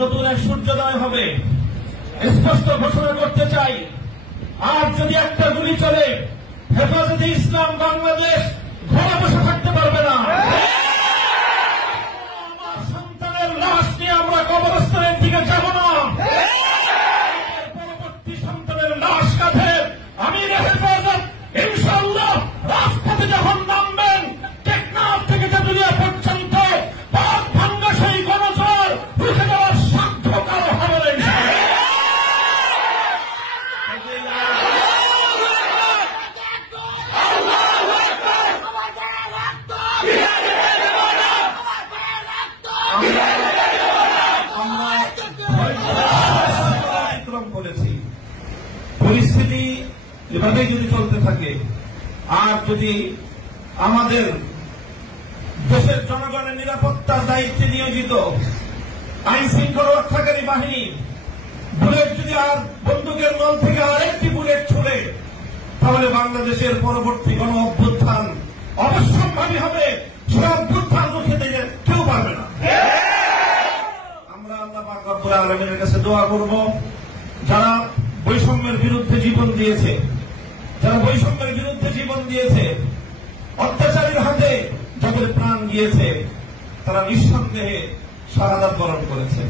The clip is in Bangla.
নতুন এক সূর্যোদয় হবে, স্পষ্ট ঘোষণা করতে চাই। আর যদি একটা গুলি চলে, হেফাজতে ইসলাম বাংলাদেশ ঘরে বসে থাকতে পারবে না। আমার সন্তানের লাশ নিয়ে আমরা কবরস্থানের দিকে যাব না। পরবর্তী সন্তানের লাশ কাঁধে আমির হেফাজত ইনশাআল্লাহ রাজপথে যখন নামবেন, টেকনাফ থেকে তেঁতুলিয়া পর্যন্ত পাক ভাঙ্গা সেই গণজোয়ার রুখে দেওয়ার সাধ্য কারো হবে না। পরিস্থিতি এভাবেই যদি চলতে থাকে, আর যদি আমাদের দেশের জনগণের নিরাপত্তার দায়িত্বে নিয়োজিত আইন শৃঙ্খলা রক্ষাকারী বাহিনী বুলেট যদি আর বন্দুকের নল থেকে আরেকটি বুলেট ছুড়ে, তাহলে বাংলাদেশের পরবর্তী গণ অভ্যুত্থান অবশ্যম্ভাবী হবে। সে অভ্যুত্থান রুখে দিতে কেউ পারবে না। আমরা আল্লাহ পাক রব্বুল আলামিনের কাছে দোয়া করব, যারা বৈষম্যের বিরুদ্ধে জীবন দিয়েছে, অত্যাচারীর হাতে যাদের প্রাণ গিয়েছে, তারা নিঃসন্দেহে শাহাদাত বরণ করেছে।